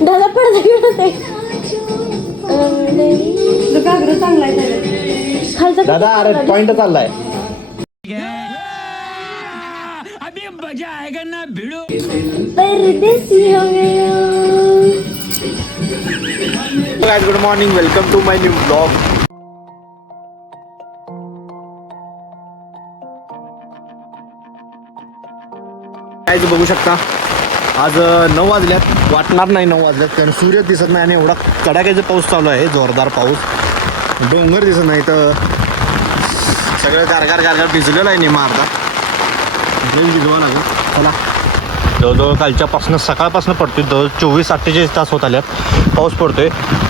दादा पडदा घेऊन होते घागरा चांगला आहे खालचा दादा अरे पॉइंट चाललाय अभी मजा आएगा ना भिड़ो परदेसी हो गया. Guys good morning welcome to my new blog. Guys बघू शकता आज 9 वाजल्यात. वाटणार नाही 9 वाजल्यात कारण सूर्य दिसत नाही आणि एवढा कडाक्याचा पाऊस चालू आहे, जोरदार पाऊस. डोंगर दिसत नाही तर सगळं गारगार गारगार भिजलेलं आहे नेमा अर्धा भिजवा लागेल. चला जवळजवळ कालच्यापासून सकाळपासून पडतोय, जवळ 24-48 तास होत आल्यात पाऊस पडतोय.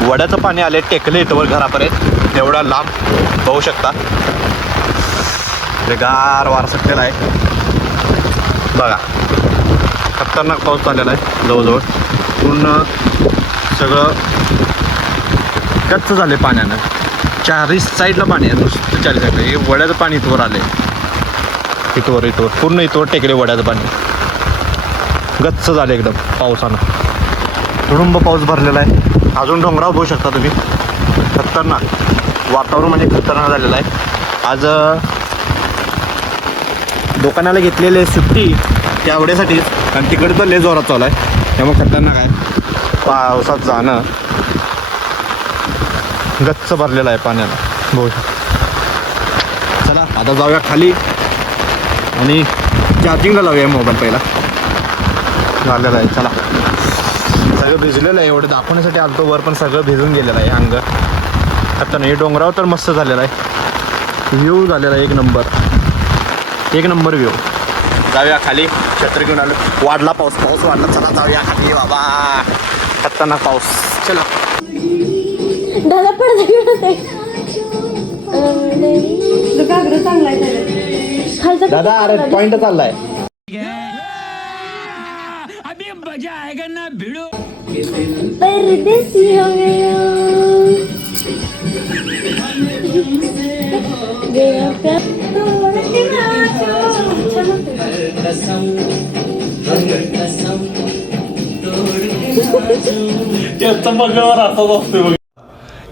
वड्याचं पाणी आले टेकले इथवर घरापर्यंत एवढा लांब पाहू शकता. गार वारा सुटलेला आहे बघा. खतरनाक पाऊस चाललेला आहे, जवळजवळ पूर्ण सगळं गच्च झाले पाण्यानं. चारही साईडला पाणी आहे, नुसतं चारी साईडला. हे वड्याचं पाणी इथवर आले, इथवर पूर्ण इथवर टेकले वड्याचं पाणी. गच्च झालं एकदम पावसानं. तुडुंब पाऊस भरलेला आहे. अजून डोंगरावर बघू शकता तुम्ही. खतरनाक वातावरण म्हणजे खतरनाक झालेलं आहे. आज दुकानाला घेतलेले सुट्टी त्या आवड्यासाठीच आणि तिकडे तर लय जोरात चालू आहे, त्यामुळे खतरनाक आहे. पावसात जाणं गच्च भरलेलं आहे पाण्यानं बघू शकता. चला आता जाऊया खाली आणि चार्जिंगला लावूया मोबाईल पहिला. झालेलं आहे. चला सगळं भिजलेलं आहे, एवढं दाखवण्यासाठी आलतो वर पण सगळं भिजून गेलेलं आहे अंग. आता नाही डोंगरावर तर मस्त झालेलं आहे. व्ह्यू झालेला आहे एक नंबर व्ह्यू. जाऊया खाली, छत्री घेऊन आलो. वाढला पाऊस वाढला. चला जाऊया खाली बाबा, खतरनाक पाऊस. चला दादा पडदा घेऊन होते घागरा चांगला आहे खालचा दादा अरे पॉइंट चाललाय. अभी मजा आएगा ना भिड़ो परदेसी हो गया. गया प्यार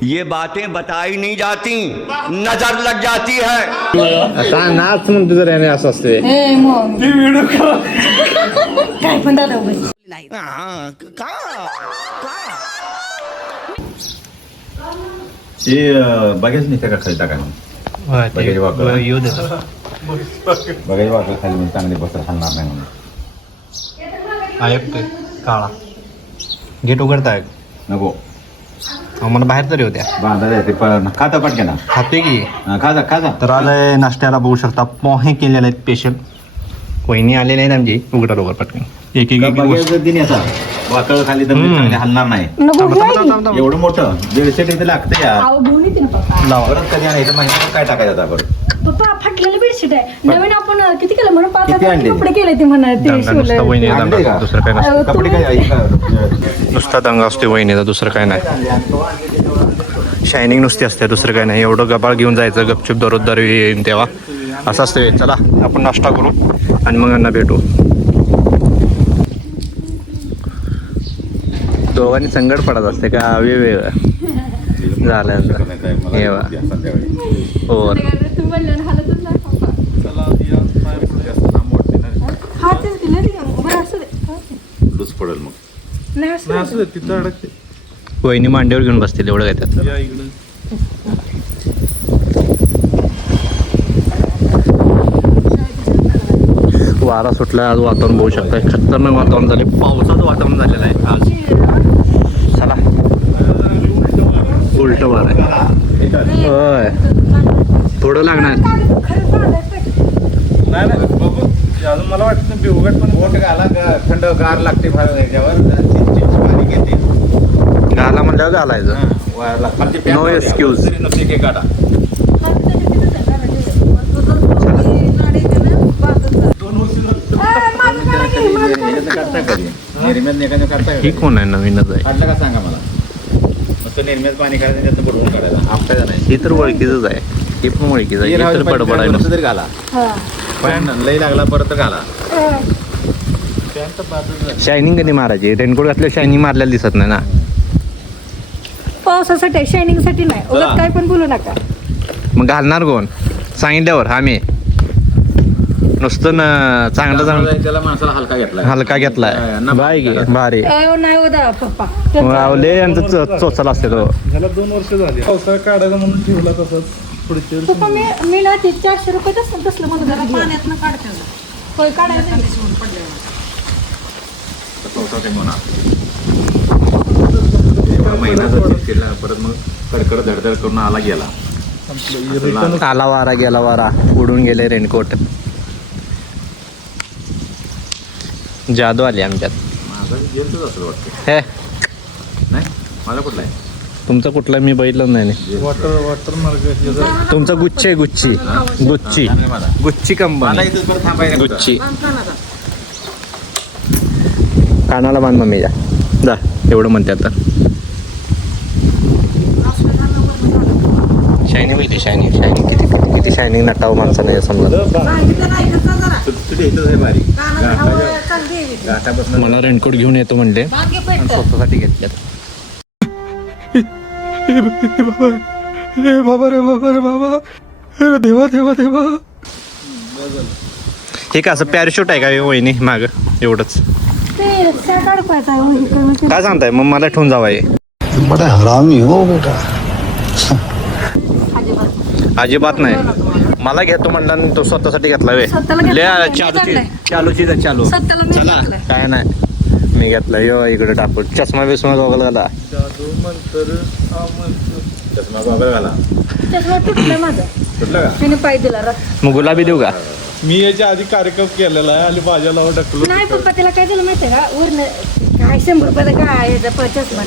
ये बातें बताई नहीं जाती, नजर लग जाती है. आता नाच म्हणतो जर याने असं असते. काय पण दादा उगाच. बघायच नाही त्या खाली टाकायला बघायची वापर खाली म्हणजे चांगली बसत हलणार नाही म्हणून. ऐकतोय काळा गेट उघडताय नको मला बाहेर तरी होत्या बांधायला ते खाता पटके ना खाते की. खाजा खाजा. तर आज नाश्त्याला बघू शकता पोहे केलेले आहेत स्पेशल. वहिनी आलेले आहेत आमची. उघडा लवकर पटकन एक दिन याचा वाकळ खाली तर चांगले हलणार नाही. एवढं मोठं 150 तिथे लागतं या. परत कधी आणायचं महिन्यात काय टाकायचं आता परत. पप्पा फाटलेलं बेडशीट आहे नवीन. आपण किती केलं म्हणून किती आणले? कपडे केले ते म्हणा ते आणले का? दुसरं काय नसतं. कपडे काय नुसता दंगा असते वहिनीचा, दुसरं काय नाही. शायनिंग नुसती असते, दुसरं काय नाही. एवढं गबाळ घेऊन जायचं गपचूप दररोज येईन तेव्हा असं असते. चला आपण नाश्ता करू आणि मग यांना भेटू. दोघांनी संकट पडत असते का वेगवेगळं झालं हो. पडेल मग वहिनी मांडीवर घेऊन बसतील एवढं काय त्यात. वारा सुटला आज. वातावरण बघू शकता खतरनाक वातावरण झाले. पावसाचं वातावरण झालेलं आहे आज. चला उलट वार आहे होय. थोडं लागणार नाही बघू अजून मला वाटतं बिवगट पण बोट घाला थंड गार लागते ह्याच्यावर पाणी घेते. घाला म्हणल्यावर घालायचं. No excuse. काढा ही कोण आहे नवीनच आहे. काढलं का सांगा मला. मग तो निर्म्यात पाणी काढायचं त्यातनं बुडवून काढायला आपटायचं नाही. हे तर ओळखीचंच आहे. हे पण ओळखीचं आहे. हे तर बडबड आहे तरी घाला पण लई लागला परत घाला. शायनिंग कधी मारायची? रेनकोट घातलं शायनिंग मारलेलं दिसत नाही ना. पावसासाठी शायनिंग साठी नाही. उगाच काय पण बोलू नका. मग घालणार कोण? सांगितल्यावर आम्ही नुसतं ना चांगलं चांगलं त्याला माणसाला हलका घेतला. हलका घेतलाय बाय गे भारी. नाही होता पप्पा. ले यांचं चोचला असते तो. ह्याला 2 वर्ष झाली. पावसाळा काढायला म्हणून ठेवला तसंच पुढच्या वर्षी. पप्पा मी ना ते 400 रुपये तसलं मला पाण्यातनं काढते. होय काढायचं. महिना जर केला परत मग कडकड धडधड करून आला गेला. आला वारा गेला वारा उडून गेले रेनकोट. जादू आली आमच्यात. माझा गेलतच असं वाटतं. हे नाही माझा कुठला आहे? तुमचा कुठला मी बघितलं नाही. वॉटर मार्ग तुमचा गुच्ची गुच्ची गुच्ची गुच्ची मला कंपनी इथं परत थांबायला गुच्ची. कानाला बांध मम्मी जा एवढं म्हणते आता. शायनिंग होती शायनिंग शायनिंग किती किती किती शायनिंग नटावं माणसाने हे समजा. मला रेनकोट घेऊन येतो म्हणले आणि स्वतःसाठी घेतल्यात. हे का असं पॅराशूट आहे का वहिनी माग एवढंच? ते सॅट अडकवायचं आहे. हे करून काय सांगताय? मग मला ठेवून जावं हे. बड़ा हरामी हो बेटा. अजिबात नाही. मला घेतो म्हणला आणि तो स्वतःसाठी घेतला वे. स्वतःला घेतला. ले चालूची चालू स्वतःला मी चला घेतलाय. काय नाही मी घेतला यो इकडे टाकून चष्मा बिस्मा गॉगल घाला. जादू मंतर चष्मा गॉगल घाला. चष्मा तुटलाय माझा. कुठला का? त्याने पाय दिला रथ. मग गुलाबी देऊ का? मी याच्या आधी कार्यक्रम केलेला आहे आणि भाज्या लावून टाकलो. नाही पप्पा त्याला काय झालं माहितीये का? वरनं काय 100 रुपयाला काय याचा चष्मा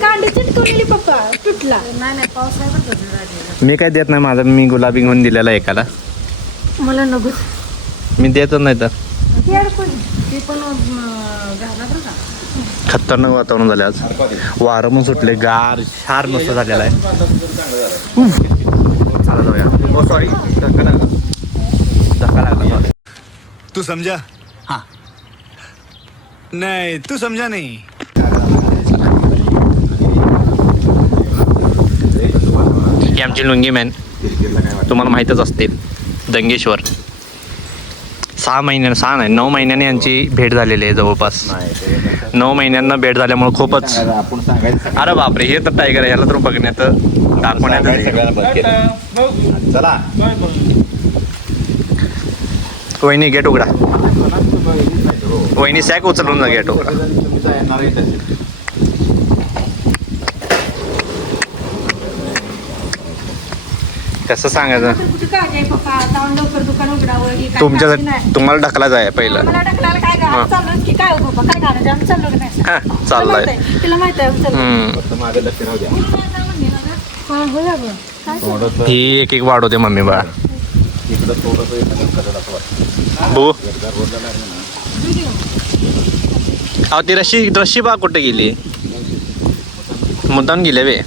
कांडी चिटकवलेली पप्पा तुटला. नाही पाऊस मी काय देत नाही. माझा मी गुलाबी घेऊन दिलेला एकाला. मला नको. मी देतच नाही तर. ते अडकून ते पण घाला बरं का. खतरनाक वातावरण झालं आज. वारं पण सुटले गार शार मस्त झालेला आहे. चला जाऊया. ओ सॉरी धक्का लागला. तू समझा? हाँ. नहीं तू समझा नहीं. ही आमची लुंगी मॅन तुम्हाला माहीतच असतील. दंगेश्वर 6 नाही 9 महिन्याने यांची भेट झालेली आहे जवळपास. 9 महिन्यांना भेट झाल्यामुळे खूपच. आपण सांगायचं अरे बापरे हे तर टायगर आहे. याला तर बघण्यात दाखवण्यात सगळ्यांना बंद केलं. चला वहिनी गेट उघडा. वहिनी सॅक उचलून जा गेट उघडा. कसं सांगायचं? कुठे काय आहे पप्पा? जाऊन लवकर दुकान उघडावं. हे काय तुमच्यासाठी नाही. तुम्हाला ढकला जाय पहिलं. मला ढकलायला काय गाणं चाललं की काय हो पप्पा? काय गाणं आम्ही चाललो की नाही? हा चाललाय. तिला माहित आहे चल. हम्म. माझं लक्ष राहू द्या. हा हो या गं. काय ही एक एक वाढवते मम्मी बाळा. इकडं थोडंसं एखादं असं वाटतं. बो एकदा रोडला लागलं ना. अहो ती रशी बा कुठे गेली? मुद्दाम गेले वे.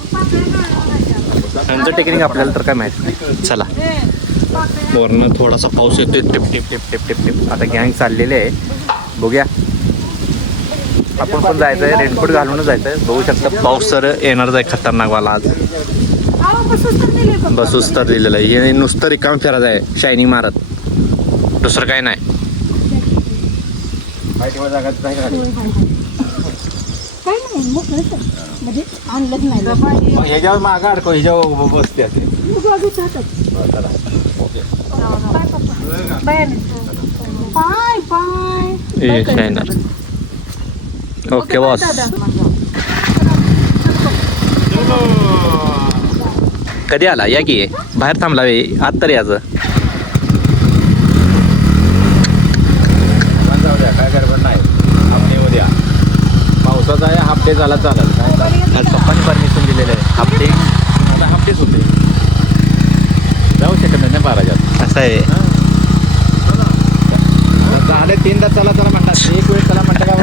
त्यांचं टेक्निक आपल्याला तर काय माहित नाही. चला वरनं थोडासा पाऊस येतोय tip tip tip tip tip tip. आता गँग चाललेले आहे. बघूया आपण पण जायचं आहे. रेनकोट घालूनच जायचं आहे. बघू शकता पाऊस तर येणारच आहे खतरनाकवाला आज. बसूच तर दिलेलं आहे. हे नुसतं रिकाम फिरायचं आहे शायनिंग मारत. दुसरं काय नाही. काय नाही मोकळंच आहे. म्हणजे आणलंच नाही. मग ह्याच्यावर मागं अडकव. ह्याच्यावर बसते असे. Bye bye. हे शायनर. Okay boss. कधी आला? या की बाहेर थांबला वे. आत तर याचं. जाऊ द्या काय गडबड नाही. आपण येऊ द्या. पावसाचा आहे हाफ डे झाला चालेल. काय आज पप्पाने परमिशन दिलेलं आहे. हापटे आता हाफ डेच होते. जाऊ शकत नाही ना 12 असं आहे. झाले 3दा चला चला म्हणतात. एक वेळ चला म्हणता का?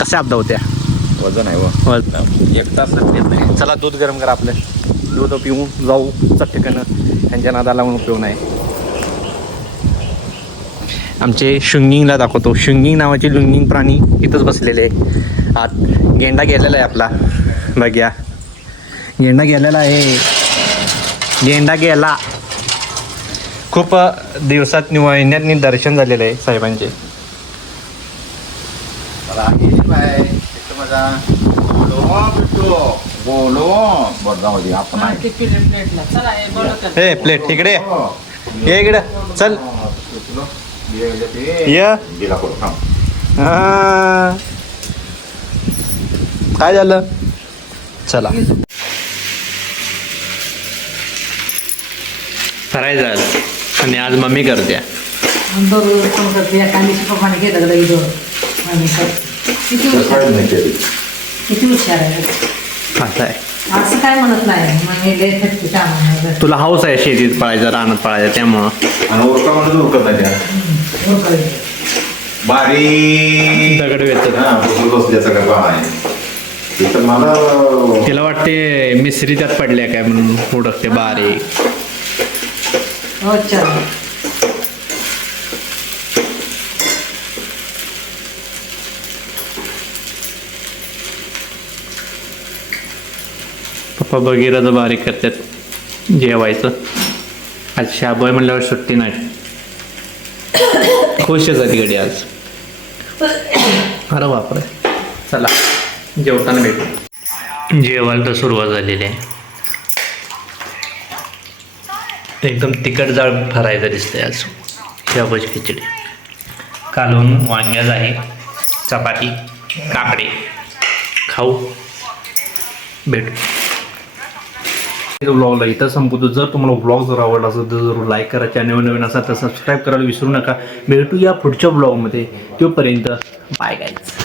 कशा अपदा होत्या? वजन आहे व 1 तास येत नाही. चला दूध गरम करा आपलं. दूध पिऊन जाऊ चटकन. त्यांच्या नादाला लावून उपयोग नाही. आमचे शुंगिंगला दाखवतो. शुंगिंग नावाचे लुंगिंग प्राणी इथंच बसलेले आहे. आत गेंडा गेलेला आहे आपला, बघ्या गेंडा गेलेला आहे. गेंडा गेला. खूप दिवसात महिन्यातनी दर्शन झालेलं आहे साहेबांचे. हे प्लेट इकडे ये, इकडे चल ये. हा. काय झालं? चला करायचं आज. आणि आज मम्मी करते. किती हुशार आहे. असं आहे. असं काय म्हणत नाही. तुला हाऊस आहे शेतीत पळायचं, रानात पळायचं, त्यामुळं आणि उरका म्हणून उरकत नाही त्या बारीक दगड वेचत. बसल्या सगळं काम आहे तिथं. मला तिला वाटते मिसरी त्यात पडल्या काय म्हणून उडकते बारीक. अच्छा. पप्पा बगीराचं बारीक करतात जेवायचं. आज शाबोय म्हणल्यावर सुट्टी नाही. खुशच आहे तिकडे आज. अरे बापरे. चला जेवताना भेटू. जेवायला तर सुरुवात झालेली आहे. एकदम तिखट जाळ फरायचं दिसतंय आज. शाबूची खिचडी, कालवून वांग्याच आहे, चपाती, काकडे. खाऊ, भेटू. ब्लॉगला इथं संपवतो. जर तुम्हाला ब्लॉग जर आवडला असेल तर जरूर लाईक करा. चॅनल नवीन असाल तर सबस्क्राईब करायला विसरू नका. भेटूया पुढच्या ब्लॉगमध्ये. तोपर्यंत बाय गाईज.